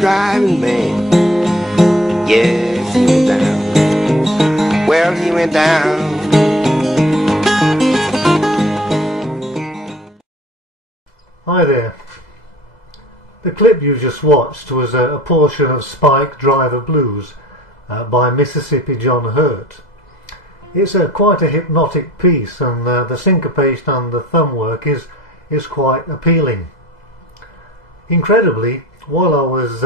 Driving man, yes, he went down. Well, he went down. Hi there. The clip you just watched was a portion of Spike Driver Blues by Mississippi John Hurt. It's quite a hypnotic piece, and the syncopation and the thumb work is quite appealing. Incredibly, while I was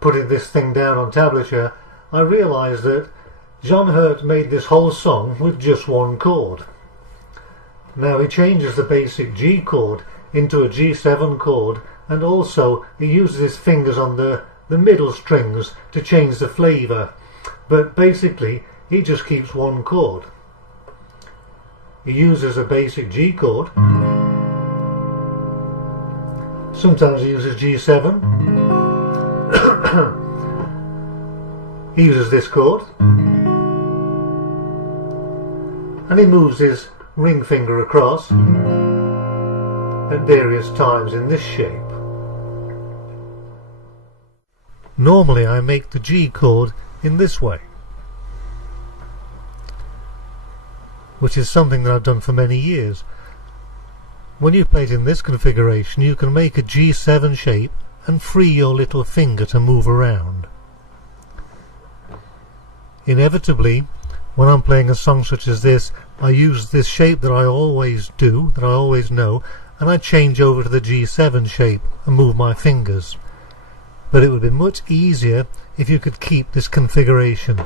putting this thing down on tablature, I realised that John Hurt made this whole song with just one chord. Now he changes the basic G chord into a G7 chord, and also he uses his fingers on the middle strings to change the flavour, but basically he just keeps one chord. He uses a basic G chord. Sometimes he uses G7. He uses this chord, and he moves his ring finger across at various times in this shape. Normally I make the G chord in this way, which is something that I've done for many years. When you play it in this configuration, you can make a G7 shape and free your little finger to move around. Inevitably, when I'm playing a song such as this, I use this shape that I always do, that I always know, and I change over to the G7 shape and move my fingers. But it would be much easier if you could keep this configuration.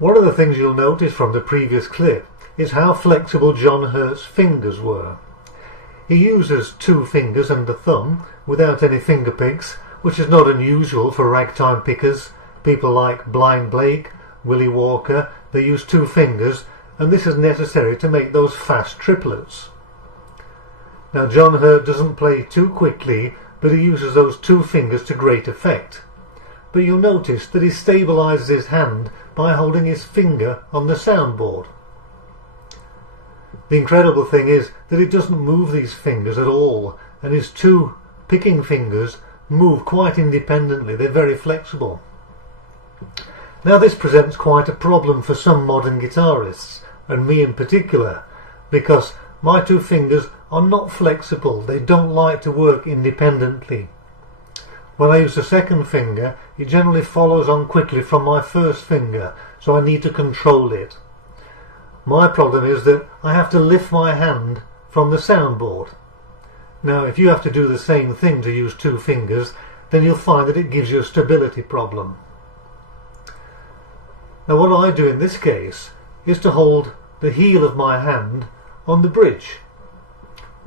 One of the things you'll notice from the previous clip is how flexible John Hurt's fingers were. He uses two fingers and the thumb without any finger picks, which is not unusual for ragtime pickers. People like Blind Blake, Willie Walker, they use two fingers, and this is necessary to make those fast triplets. Now John Hurt doesn't play too quickly, but he uses those two fingers to great effect. But you'll notice that he stabilises his hand by holding his finger on the soundboard. The incredible thing is that he doesn't move these fingers at all, and his two picking fingers move quite independently. They're very flexible. Now this presents quite a problem for some modern guitarists, and me in particular, because my two fingers are not flexible. They don't like to work independently. When I use the second finger, it generally follows on quickly from my first finger, so I need to control it. My problem is that I have to lift my hand from the soundboard. Now, if you have to do the same thing to use two fingers, then you'll find that it gives you a stability problem. Now, what I do in this case is to hold the heel of my hand on the bridge,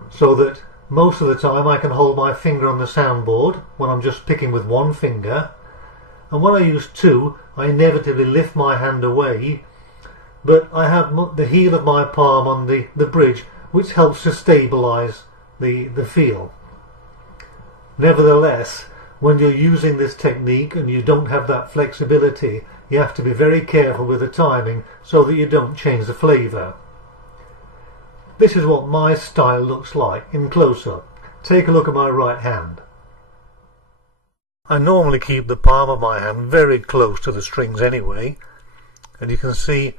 so that most of the time I can hold my finger on the soundboard when I'm just picking with one finger, and when I use two, I inevitably lift my hand away, but I have the heel of my palm on the bridge, which helps to stabilise the feel. Nevertheless, when you're using this technique and you don't have that flexibility, you have to be very careful with the timing so that you don't change the flavour. This is what my style looks like in close-up. Take a look at my right hand. I normally keep the palm of my hand very close to the strings anyway, and you can see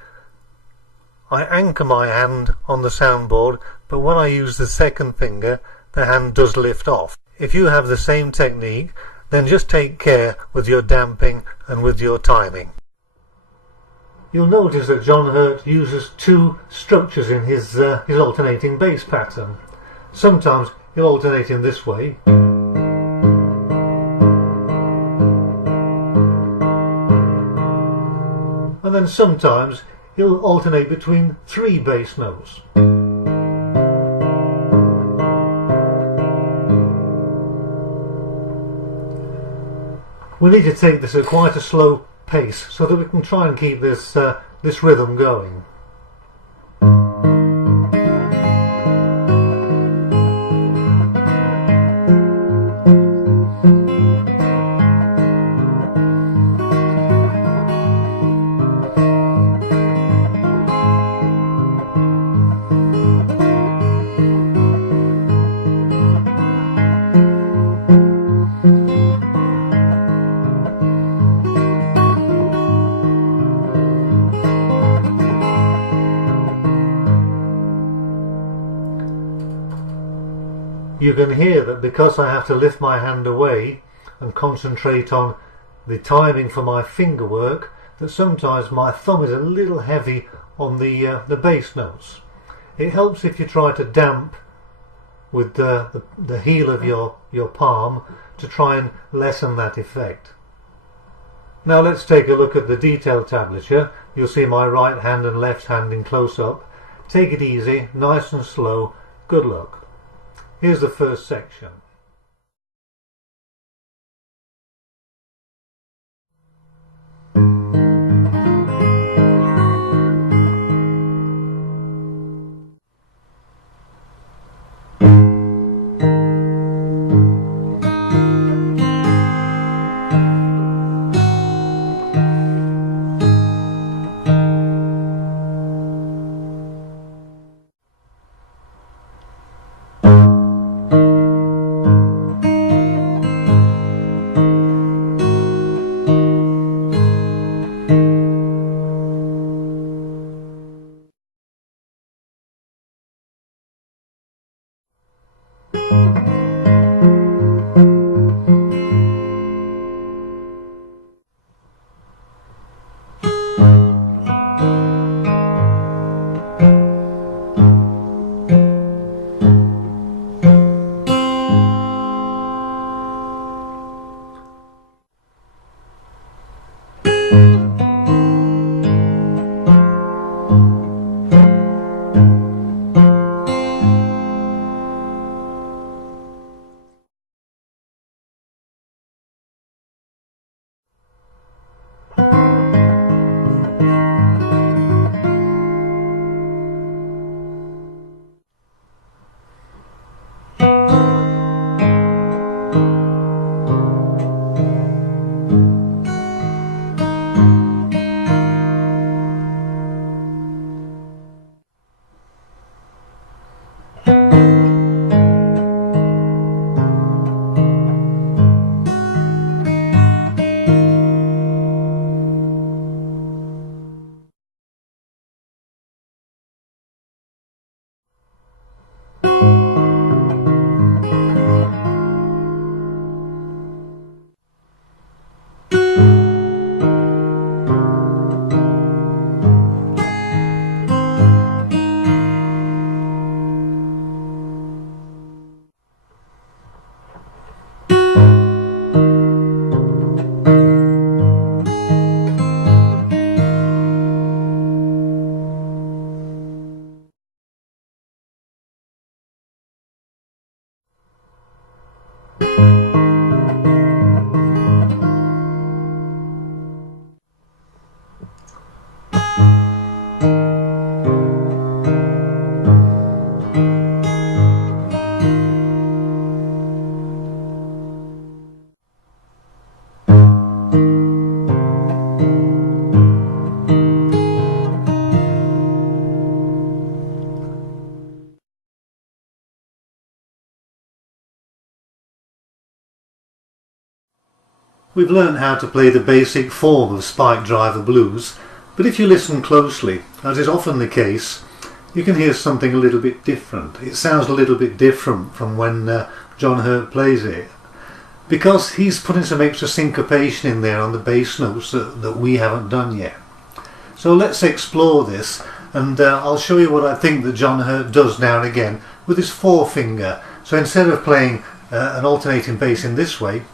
I anchor my hand on the soundboard, but when I use the second finger, the hand does lift off. If you have the same technique, then just take care with your damping and with your timing. You'll notice that John Hurt uses two structures in his alternating bass pattern. Sometimes he'll alternate in this way, and then sometimes he'll alternate between three bass notes. We need to take this at quite a slow pace so that we can try and keep this rhythm going. You can hear that because I have to lift my hand away and concentrate on the timing for my finger work, that sometimes my thumb is a little heavy on the bass notes. It helps if you try to damp with the heel of your palm to try and lessen that effect. Now let's take a look at the detail tablature. You'll see my right hand and left hand in close up. Take it easy, nice and slow. Good luck. Here's the first section. We've learned how to play the basic form of spike driver blues, but if you listen closely, as is often the case, you can hear something a little bit different. It sounds a little bit different from when John Hurt plays it, because he's putting some extra syncopation in there on the bass notes that we haven't done yet. So let's explore this, and I'll show you what I think that John Hurt does now and again with his forefinger. So instead of playing an alternating bass in this way,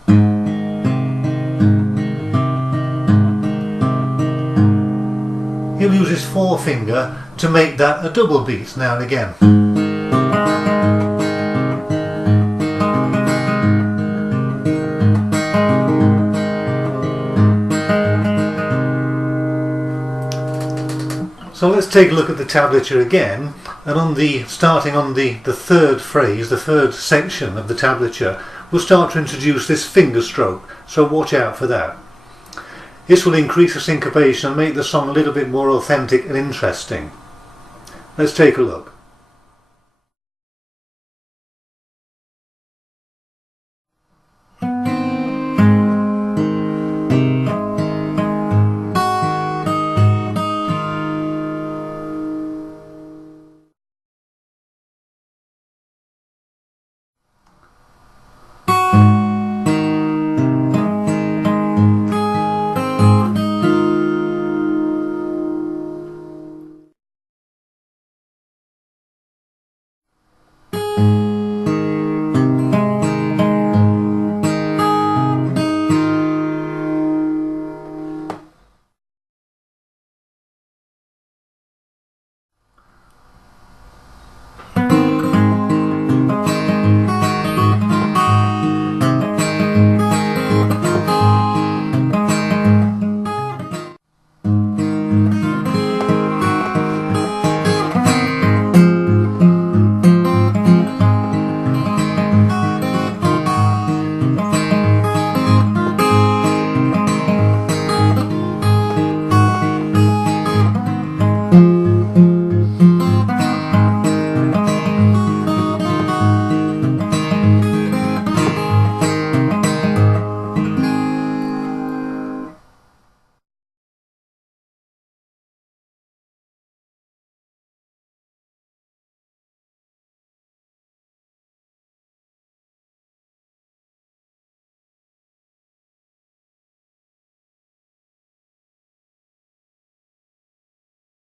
he'll use his forefinger to make that a double beat now and again. Let's take a look at the tablature again, and starting on the third phrase, the third section of the tablature, we'll start to introduce this finger stroke, so watch out for that. This will increase the syncopation and make the song a little bit more authentic and interesting. Let's take a look.